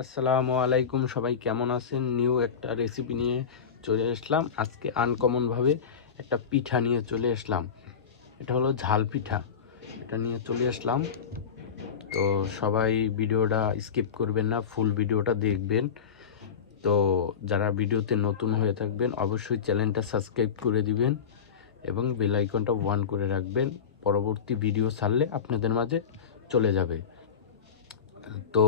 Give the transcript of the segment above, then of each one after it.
আসসালামু আলাইকুম, সবাই কেমন আছেন? নিউ একটা রেসিপি নিয়ে চলে আসলাম। আজকে আনকমনভাবে একটা পিঠা নিয়ে চলে আসলাম। এটা হলো ঝাল পিঠা। এটা নিয়ে চলে আসলাম। তো সবাই ভিডিওটা স্কিপ করবেন না, ফুল ভিডিওটা দেখবেন। তো যারা ভিডিওতে নতুন হয়ে থাকবেন অবশ্যই চ্যানেলটা সাবস্ক্রাইব করে দিবেন এবং বেল আইকনটা অন করে রাখবেন। পরবর্তী ভিডিও ছাড়লে আপনাদের মাঝে চলে যাবে। তো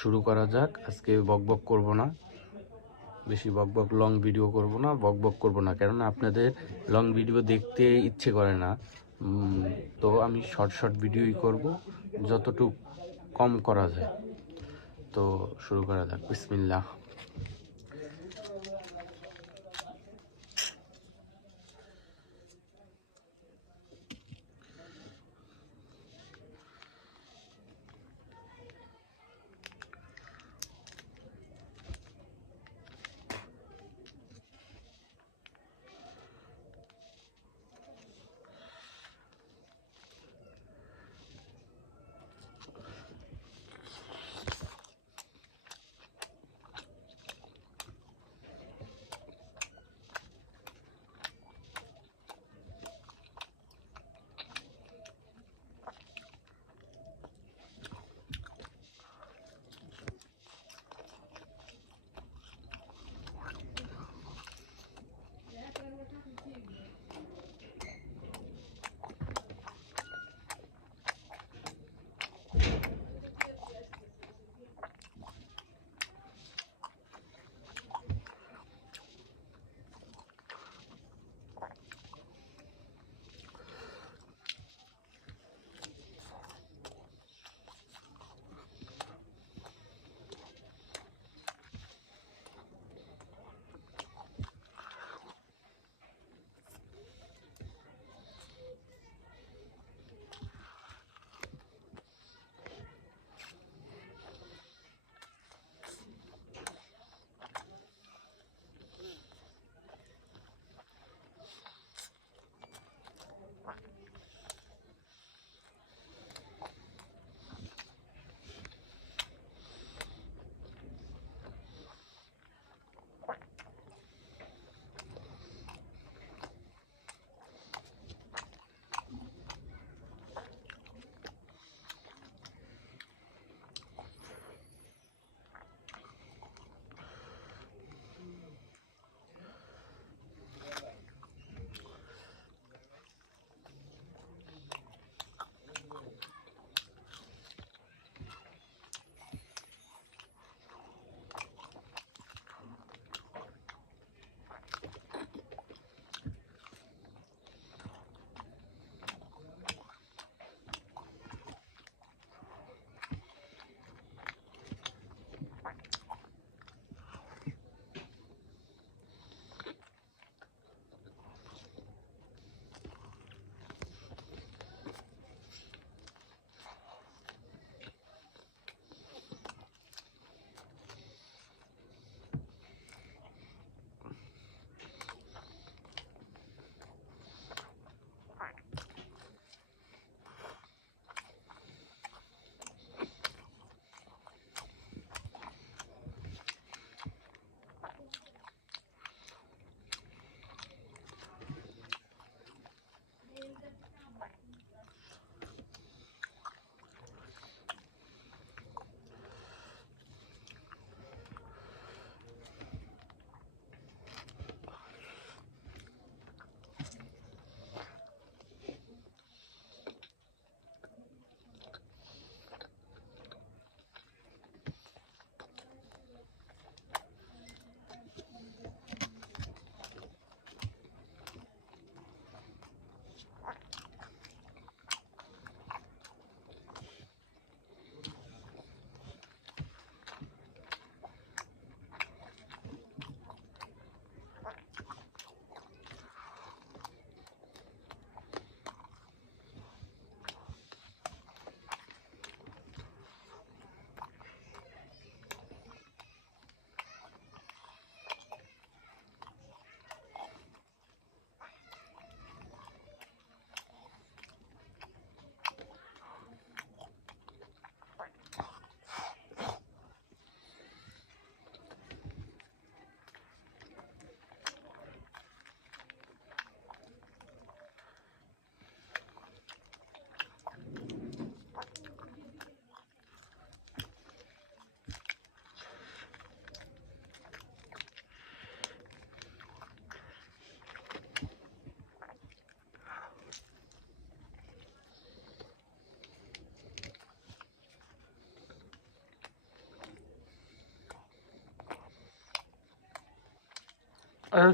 শুরু করা যাক। আজকে বকবক করব না, বেশি বকবক লং ভিডিও করব না, বকবক করব না, কেননা আপনাদের লং ভিডিও দেখতে ইচ্ছে করে না। তো আমি শর্ট শর্ট ভিডিওই করব, যতটুকু কম করা যায়। তো শুরু করা যাক, বিসমিল্লাহ।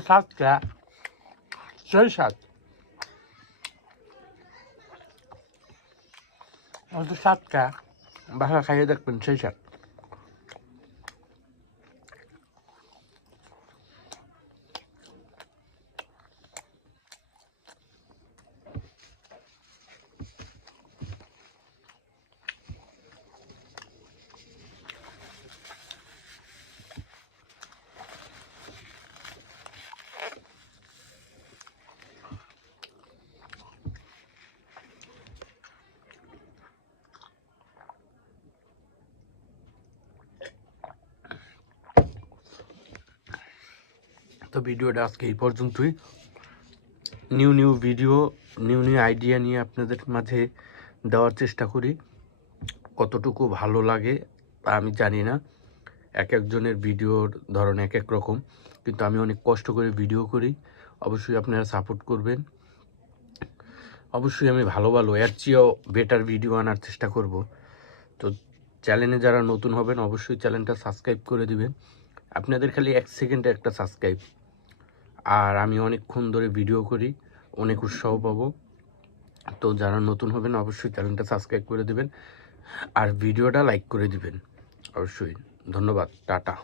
স্বাদটা সেই স্বাদ, স্বাদটা বাসা খাইয়ে দেখবেন সেই স্বাদ। তো ভিডিওটা আজকে এই পর্যন্তই। নিউ ভিডিও, নিউ আইডিয়া নিয়ে আপনাদের মাঝে দেওয়ার চেষ্টা করি। কতটুকু ভালো লাগে তা আমি জানি না, এক একজনের ভিডিওর ধরন এক এক রকম, কিন্তু আমি অনেক কষ্ট করে ভিডিও করি। অবশ্যই আপনারা সাপোর্ট করবেন। অবশ্যই আমি ভালো এর চেয়েও বেটার ভিডিও আনার চেষ্টা করব। তো চ্যানেলে যারা নতুন হবেন অবশ্যই চ্যানেলটা সাবস্ক্রাইব করে দিবেন। আপনাদের খালি 1 সেকেন্ডে একটা সাবস্ক্রাইব, আর আমি অনেকক্ষণ ধরে ভিডিও করি, অনেক উৎসাহ পাবো। তো যারা নতুন হবেন অবশ্যই চ্যানেলটা সাবস্ক্রাইব করে দিবেন আর ভিডিওটা লাইক করে দিবেন অবশ্যই। ধন্যবাদ, টাটা।